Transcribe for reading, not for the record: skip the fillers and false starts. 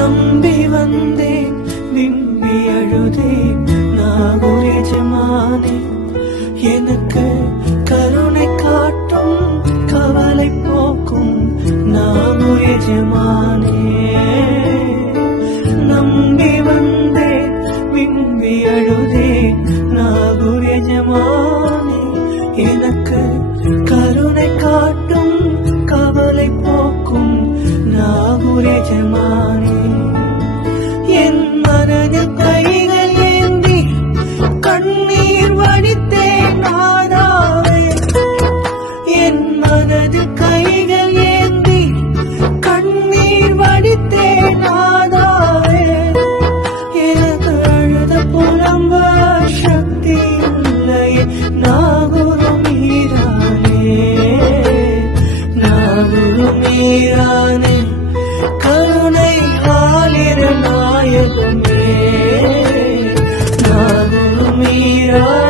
நம்பி வந்தேன் விம்பி அழுதேன் நாகூர் எஜமானே எனக்கு கருணை காட்டும் கவலை போக்கும் நாகூர் எஜமானே நம்பி வந்தேன் விம்பி அழுதேன் நாகூர் எஜமானே எனக்கு கருணை காட்டும் கவலை போக்கும் நாகூர் எஜமானே என் மனதில் கைகள் ஏந்தி கண்ணீர் வடித்தேன் நாதாவே என் மனதில் கைகள் ஏந்தி கண்ணீர் வடித்தேன் நாதாவே எனக்கு அழுத புலம்ப சக்தி இல்லையே நாகூர் மீரானே நாகூர் மீரானே கருணை ஆலிர நாயகமே நாகூர் மீரானே